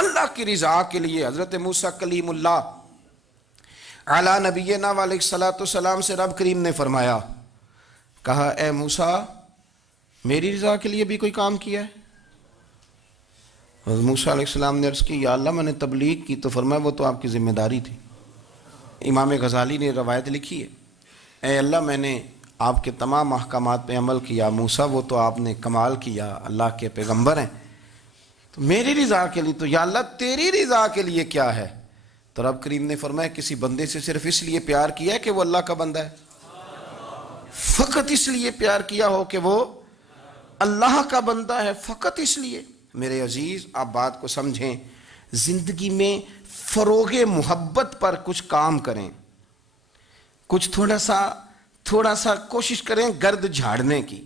اللہ کی رضا کے لیے حضرت موسیٰ کلیم اللہ علی نبینا علیہ الصلوۃ والسلام سے رب کریم نے فرمایا، کہا اے موسیٰ میری رضا کے لیے بھی کوئی کام کیا ہے؟ حضرت موسیٰ علیہ السلام نے عرض کی یا اللہ میں نے تبلیغ کی، تو فرمایا وہ تو آپ کی ذمہ داری تھی۔ امام غزالی نے روایت لکھی ہے، اے اللہ میں نے آپ کے تمام احکامات پہ عمل کیا، موسیٰ وہ تو آپ نے کمال کیا، اللہ کے پیغمبر ہیں، تو میری رضا کے لیے تو یا اللہ تیری رضا کے لیے کیا ہے؟ تو رب کریم نے فرمایا کسی بندے سے صرف اس لیے پیار کیا ہے کہ وہ اللہ کا بندہ ہے، فقط اس لیے پیار کیا ہو کہ وہ اللہ کا بندہ ہے، فقط اس لیے۔ میرے عزیز آپ بات کو سمجھیں، زندگی میں فروغ محبت پر کچھ کام کریں، کچھ تھوڑا سا کوشش کریں گرد جھاڑنے کی،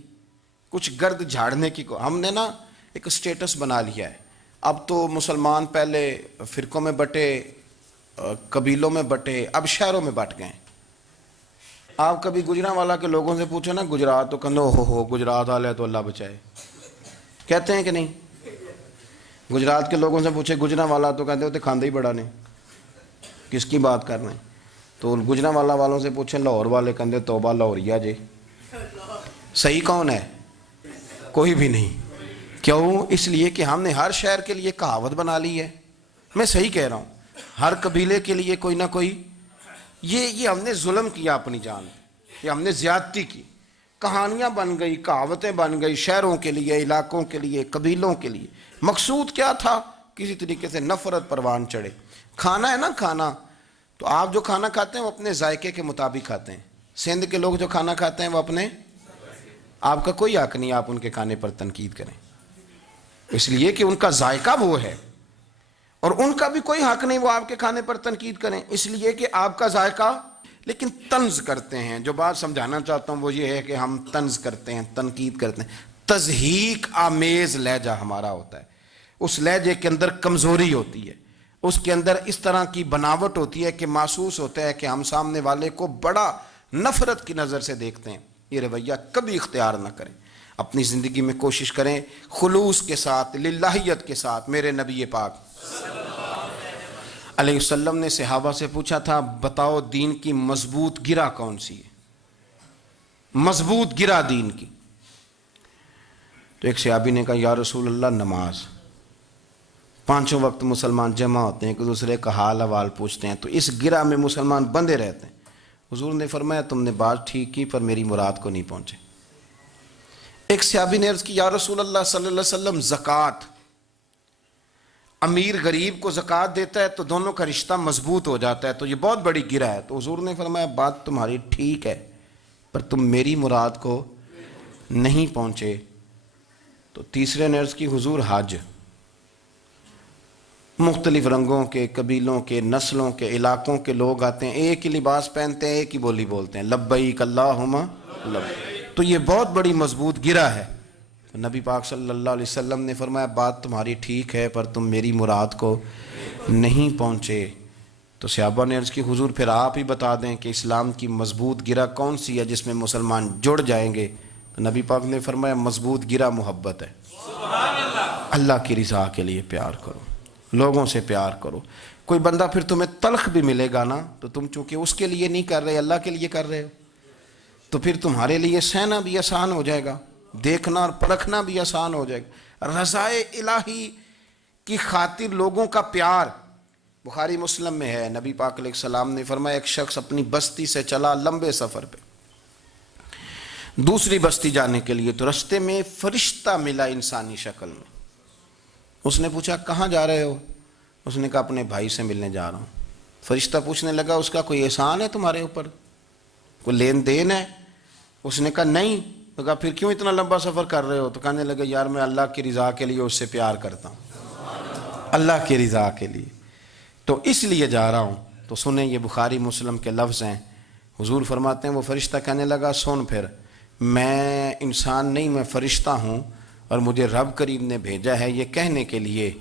کچھ گرد جھاڑنے کی کو ہم نے نا ایک سٹیٹس بنا لیا ہے۔ اب تو مسلمان پہلے فرقوں میں بٹے، قبیلوں میں بٹے، اب شہروں میں بٹ گئے۔ آپ کبھی گجرانوالہ کے لوگوں سے پوچھیں نا گجرات، تو کہنے ہو گجرات والے تو اللہ بچائے، کہتے ہیں کہ نہیں؟ گجرات کے لوگوں سے پوچھے گجرانوالہ تو کہتے ہوتے کھاندے ہی بڑا نے، کس کی بات کر رہے ہیں؟ تو گجرانوالہ والوں سے پوچھیں لاہور والے، کہتے توبہ لاہوریا جی۔ صحیح کون ہے؟ کوئی بھی نہیں۔ کیوں؟ اس لیے کہ ہم نے ہر شہر کے لیے کہاوت بنا لی ہے۔ میں صحیح کہہ رہا ہوں، ہر قبیلے کے لیے کوئی نہ کوئی، یہ ہم نے ظلم کیا اپنی جان، یہ ہم نے زیادتی کی، کہانیاں بن گئی، کہاوتیں بن گئی، شہروں کے لیے، علاقوں کے لیے، قبیلوں کے لیے۔ مقصود کیا تھا؟ کسی طریقے سے نفرت پروان چڑھے۔ کھانا ہے نا، کھانا تو آپ جو کھانا کھاتے ہیں وہ اپنے ذائقے کے مطابق کھاتے ہیں۔ سندھ کے لوگ جو کھانا کھاتے ہیں وہ اپنے، آپ کا کوئی حق نہیں آپ ان کے کھانے پر تنقید کریں، اس لیے کہ ان کا ذائقہ وہ ہے، اور ان کا بھی کوئی حق نہیں وہ آپ کے کھانے پر تنقید کریں، اس لیے کہ آپ کا ذائقہ۔ لیکن طنز کرتے ہیں، جو بات سمجھانا چاہتا ہوں وہ یہ ہے کہ ہم طنز کرتے ہیں، تنقید کرتے ہیں، تضحیک آمیز لہجہ ہمارا ہوتا ہے، اس لہجے کے اندر کمزوری ہوتی ہے، اس کے اندر اس طرح کی بناوٹ ہوتی ہے کہ محسوس ہوتا ہے کہ ہم سامنے والے کو بڑا نفرت کی نظر سے دیکھتے ہیں۔ یہ رویہ کبھی اختیار نہ کریں، اپنی زندگی میں کوشش کریں خلوص کے ساتھ، للہیت کے ساتھ۔ میرے نبی پاک علیہ وسلم نے صحابہ سے پوچھا تھا بتاؤ دین کی مضبوط گرہ کون سی ہے، مضبوط گرہ دین کی؟ تو ایک صحابی نے کہا یا رسول اللہ نماز، پانچوں وقت مسلمان جمع ہوتے ہیں، ایک دوسرے کا حال احوال پوچھتے ہیں، تو اس گرہ میں مسلمان بندے رہتے ہیں۔ حضور نے فرمایا تم نے بات ٹھیک کی پر میری مراد کو نہیں پہنچے۔ ایک صحابی نے عرض کی یا رسول اللہ صلی اللہ علیہ وسلم زکوٰۃ، امیر غریب کو زکوٰۃ دیتا ہے تو دونوں کا رشتہ مضبوط ہو جاتا ہے، تو یہ بہت بڑی گرہ ہے۔ تو حضور نے فرمایا بات تمہاری ٹھیک ہے پر تم میری مراد کو نہیں پہنچے۔ تو تیسرے نے عرض کی حضور حج، مختلف رنگوں کے، قبیلوں کے، نسلوں کے، علاقوں کے لوگ آتے ہیں، ایک ہی لباس پہنتے ہیں، ایک ہی بولی بولتے ہیں، لبیک اللہم لبیک، تو یہ بہت بڑی مضبوط گرہ ہے۔ نبی پاک صلی اللہ علیہ وسلم نے فرمایا بات تمہاری ٹھیک ہے پر تم میری مراد کو نہیں پہنچے۔ تو صحابہ نے عرض کی حضور پھر آپ ہی بتا دیں کہ اسلام کی مضبوط گرہ کون سی ہے جس میں مسلمان جڑ جائیں گے؟ تو نبی پاک نے فرمایا مضبوط گرہ محبت ہے، اللہ کی رضا کے لیے پیار کرو، لوگوں سے پیار کرو۔ کوئی بندہ پھر تمہیں تلخ بھی ملے گا نا، تو تم چونکہ اس کے لیے نہیں کر رہے، اللہ کے لیے کر رہے ہو، تو پھر تمہارے لیے سہنا بھی آسان ہو جائے گا، دیکھنا اور پرکھنا بھی آسان ہو جائے گا۔ رضائے الہی کی خاطر لوگوں کا پیار، بخاری مسلم میں ہے، نبی پاک علیہ السلام نے فرمایا ایک شخص اپنی بستی سے چلا لمبے سفر پہ دوسری بستی جانے کے لیے، تو رستے میں فرشتہ ملا انسانی شکل میں۔ اس نے پوچھا کہاں جا رہے ہو؟ اس نے کہا اپنے بھائی سے ملنے جا رہا ہوں۔ فرشتہ پوچھنے لگا اس کا کوئی احسان ہے تمہارے اوپر، کوئی لین دین ہے؟ اس نے کہا نہیں۔ تو کہا پھر کیوں اتنا لمبا سفر کر رہے ہو؟ تو کہنے لگا یار میں اللہ کی رضا کے لیے اس سے پیار کرتا ہوں، اللہ کی رضا کے لیے، تو اس لیے جا رہا ہوں۔ تو سنیں یہ بخاری مسلم کے لفظ ہیں، حضور فرماتے ہیں وہ فرشتہ کہنے لگا سن پھر میں انسان نہیں، میں فرشتہ ہوں، اور مجھے رب کریم نے بھیجا ہے یہ کہنے کے لیے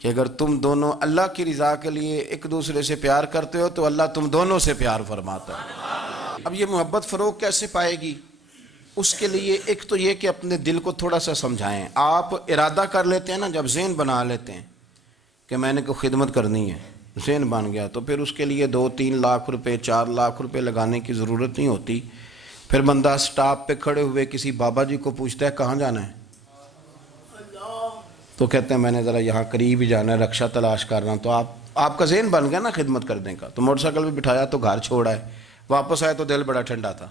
کہ اگر تم دونوں اللہ کی رضا کے لیے ایک دوسرے سے پیار کرتے ہو تو اللہ تم دونوں سے پیار فرماتا ہے۔ اب یہ محبت فروغ کیسے پائے گی؟ اس کے لیے ایک تو یہ کہ اپنے دل کو تھوڑا سا سمجھائیں۔ آپ ارادہ کر لیتے ہیں نا، جب ذہن بنا لیتے ہیں کہ میں نے کوئی خدمت کرنی ہے، ذہن بن گیا، تو پھر اس کے لیے 2-3 لاکھ روپے 4 لاکھ روپے لگانے کی ضرورت نہیں ہوتی۔ پھر بندہ سٹاپ پہ کھڑے ہوئے کسی بابا جی کو پوچھتا ہے کہاں جانا ہے، تو کہتے ہیں میں نے ذرا یہاں قریب ہی جانا ہے، رکشہ تلاش کر رہا ہوں۔ تو آپ کا ذہن بن گیا نا خدمت کرنے کا، تو موٹر سائیکل پہ بٹھایا تو گھر چھوڑا ہے، واپس آئے تو دل بڑا ٹھنڈا تھا۔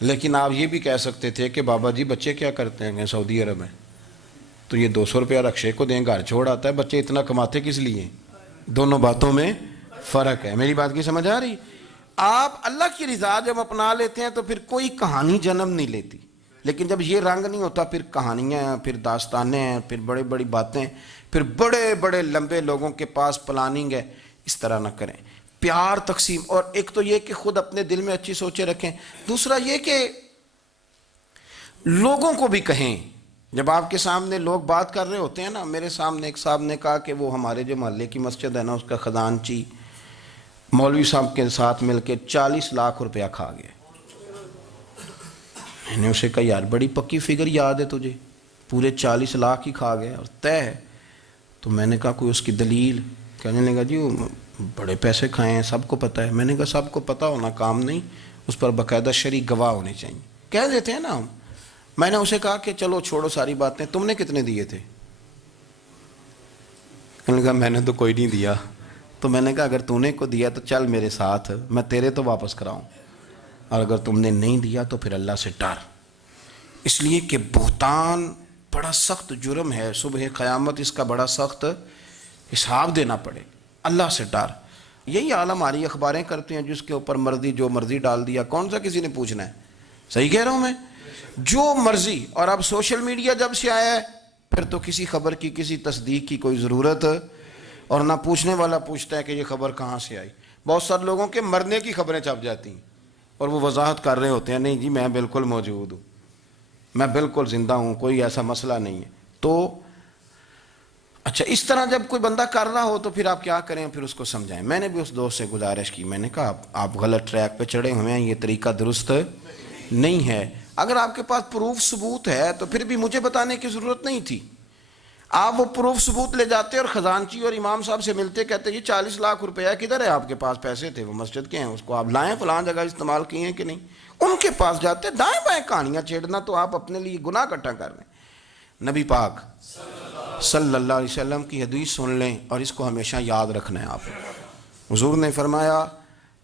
لیکن آپ یہ بھی کہہ سکتے تھے کہ بابا جی بچے کیا کرتے ہیں سعودی عرب میں، تو یہ 200 روپیہ رکشے کو دیں، گھر چھوڑ آتا ہے، بچے اتنا کماتے کس لیے؟ دونوں باتوں میں فرق ہے۔ میری بات کی سمجھ آ رہی؟ آپ اللہ کی رضا جب اپنا لیتے ہیں تو پھر کوئی کہانی جنم نہیں لیتی، لیکن جب یہ رنگ نہیں ہوتا پھر کہانیاں ہیں، پھر داستانیں ہیں، پھر بڑی بڑی باتیں، پھر بڑے بڑے لمبے لوگوں کے پاس پلاننگ ہے۔ اس طرح نہ کریں، پیار تقسیم۔ اور ایک تو یہ کہ خود اپنے دل میں اچھی سوچیں رکھیں، دوسرا یہ کہ لوگوں کو بھی کہیں۔ جب آپ کے سامنے لوگ بات کر رہے ہوتے ہیں نا، میرے سامنے ایک صاحب نے کہا کہ وہ ہمارے جو محلے کی مسجد ہے نا، اس کا خزانچی مولوی صاحب کے ساتھ مل کے 40 لاکھ روپیہ کھا گیا۔ میں نے اسے کہا یار بڑی پکی فگر یاد ہے تجھے، پورے 40 لاکھ ہی کھا گیا اور طے ہے۔ تو میں نے کہا کوئی اس کی دلیل؟ کہنے لگا جی وہ بڑے پیسے کھائے ہیں، سب کو پتہ ہے۔ میں نے کہا سب کو پتہ ہونا کام نہیں، اس پر باقاعدہ شرعی گواہ ہونے چاہیے، کہہ دیتے ہیں نا ہم۔ میں نے اسے کہا کہ چلو چھوڑو ساری باتیں، تم نے کتنے دیے تھے؟ کہنے لگا میں نے تو کوئی نہیں دیا۔ تو میں نے کہا اگر تو نے کو دیا تو چل میرے ساتھ، میں تیرے تو واپس کراؤں، اور اگر تم نے نہیں دیا تو پھر اللہ سے ڈر، اس لیے کہ بہتان بڑا سخت جرم ہے، صبح قیامت اس کا بڑا سخت حساب دینا پڑے۔ اللہ سے ڈر۔ یہی حال ہماری اخباریں کرتی ہیں، جس کے اوپر مرضی جو مرضی ڈال دیا، کون سا کسی نے پوچھنا ہے؟ صحیح کہہ رہا ہوں میں؟ جو مرضی۔ اور اب سوشل میڈیا جب سے آیا ہے پھر تو کسی خبر کی کسی تصدیق کی کوئی ضرورت، اور نہ پوچھنے والا پوچھتا ہے کہ یہ خبر کہاں سے آئی۔ بہت سارے لوگوں کے مرنے کی خبریں چھپ جاتی ہیں اور وہ وضاحت کر رہے ہوتے ہیں نہیں جی میں بالکل موجود ہوں، میں بالکل زندہ ہوں، کوئی ایسا مسئلہ نہیں ہے۔ تو اچھا اس طرح جب کوئی بندہ کر رہا ہو تو پھر آپ کیا کریں؟ پھر اس کو سمجھائیں۔ میں نے بھی اس دوست سے گزارش کی، میں نے کہا آپ غلط ٹریک پہ چڑھے ہوئے ہیں، یہ طریقہ درست نہیں ہے۔ اگر آپ کے پاس پروف ثبوت ہے تو پھر بھی مجھے بتانے کی ضرورت نہیں تھی۔ آپ وہ پروف ثبوت لے جاتے اور خزانچی اور امام صاحب سے ملتے، کہتے یہ 40 لاکھ روپیہ کدھر ہے؟ آپ کے پاس پیسے تھے، وہ مسجد کے ہیں، اس کو آپ لائیں، فلاں جگہ استعمال کیے ہیں کہ نہیں؟ ان کے پاس جاتے، دائیں بائیں کہانیاں چھیڑنا تو آپ اپنے لیے گناہ اکٹھا کر رہے ہیں۔ نبی پاک صلی اللہ علیہ وسلم کی حدیث سن لیں اور اس کو ہمیشہ یاد رکھنا ہے۔ آپ حضور نے فرمایا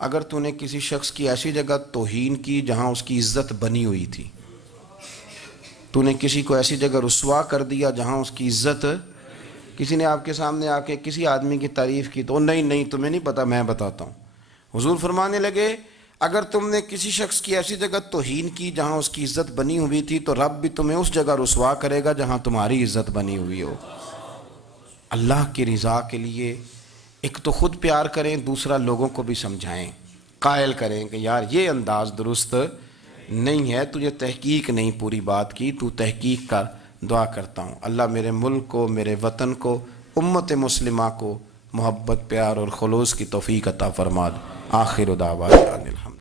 اگر تو نے کسی شخص کی ایسی جگہ توہین کی جہاں اس کی عزت بنی ہوئی تھی، تو نے کسی کو ایسی جگہ رسوا کر دیا جہاں اس کی عزت، کسی نے آپ کے سامنے آ کے کسی آدمی کی تعریف کی تو نہیں تمہیں نہیں پتا، میں بتاتا ہوں۔ حضور فرمانے لگے اگر تم نے کسی شخص کی ایسی جگہ توہین کی جہاں اس کی عزت بنی ہوئی تھی تو رب بھی تمہیں اس جگہ رسوا کرے گا جہاں تمہاری عزت بنی ہوئی ہو۔ اللہ کی رضا کے لیے ایک تو خود پیار کریں، دوسرا لوگوں کو بھی سمجھائیں، قائل کریں کہ یار یہ انداز درست نہیں ہے، تجھے تحقیق نہیں پوری بات کی، تو تحقیق کر۔ دعا کرتا ہوں اللہ میرے ملک کو، میرے وطن کو، امت مسلمہ کو محبت، پیار اور خلوص کی توفیق عطا فرما دے۔ آخر دعوانا الحمد۔